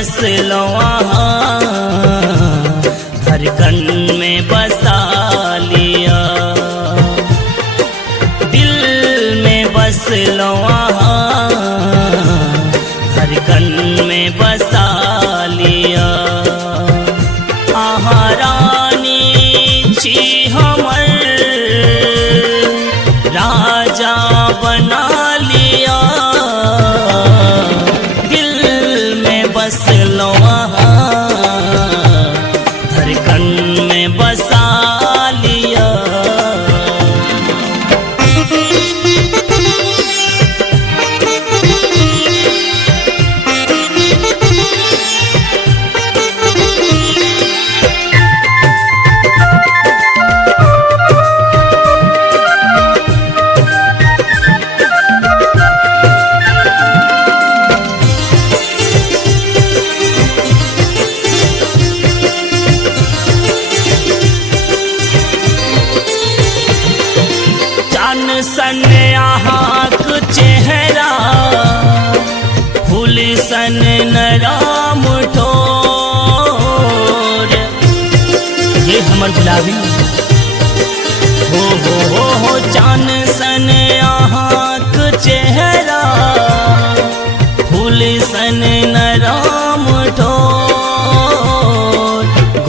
बसलो धड़कन में बसा लिया, दिल में बसलो धड़कन में बसा लिया। आहा रानी छी हमर राजा बना लिया, दिल में बसलो धड़कन में बसा लिया। सन आहाक चेहरा फूल सन नराम ठोर, ये हमर गुलाबी हो चान सन आहाक चेहरा फूल सन नराम ठोर,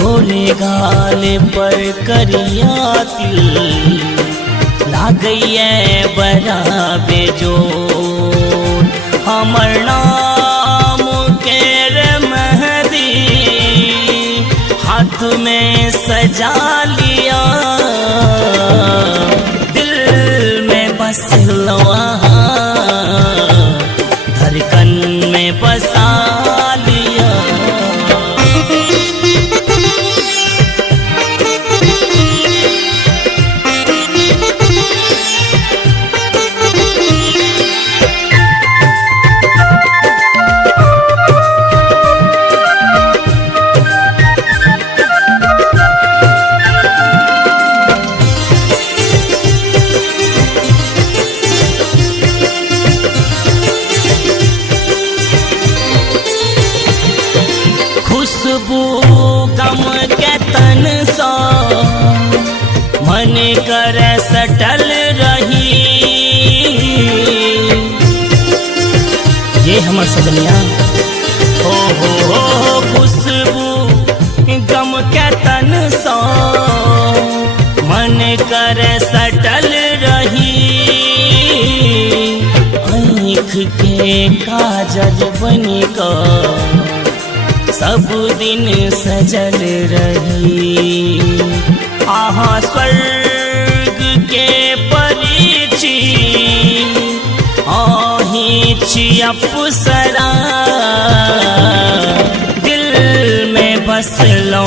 गोरे गाल पर करिया तिल लागइए बड़ा बेजोर। हमर नाम केर मेहंदी हाथ में सजा लिया, दिल में बसलो धड़कन में बसा लिया। खुशबू गम के तन सा मन कर सटल रही, ये हमर सजनिया हो खुशबू गम के तन सा मन कर सटल रही, आँख के काजल बनी का सब दिन सजल रही। आहा स्वर्ग के परिची आही छी अप्सरा, दिल में बसलो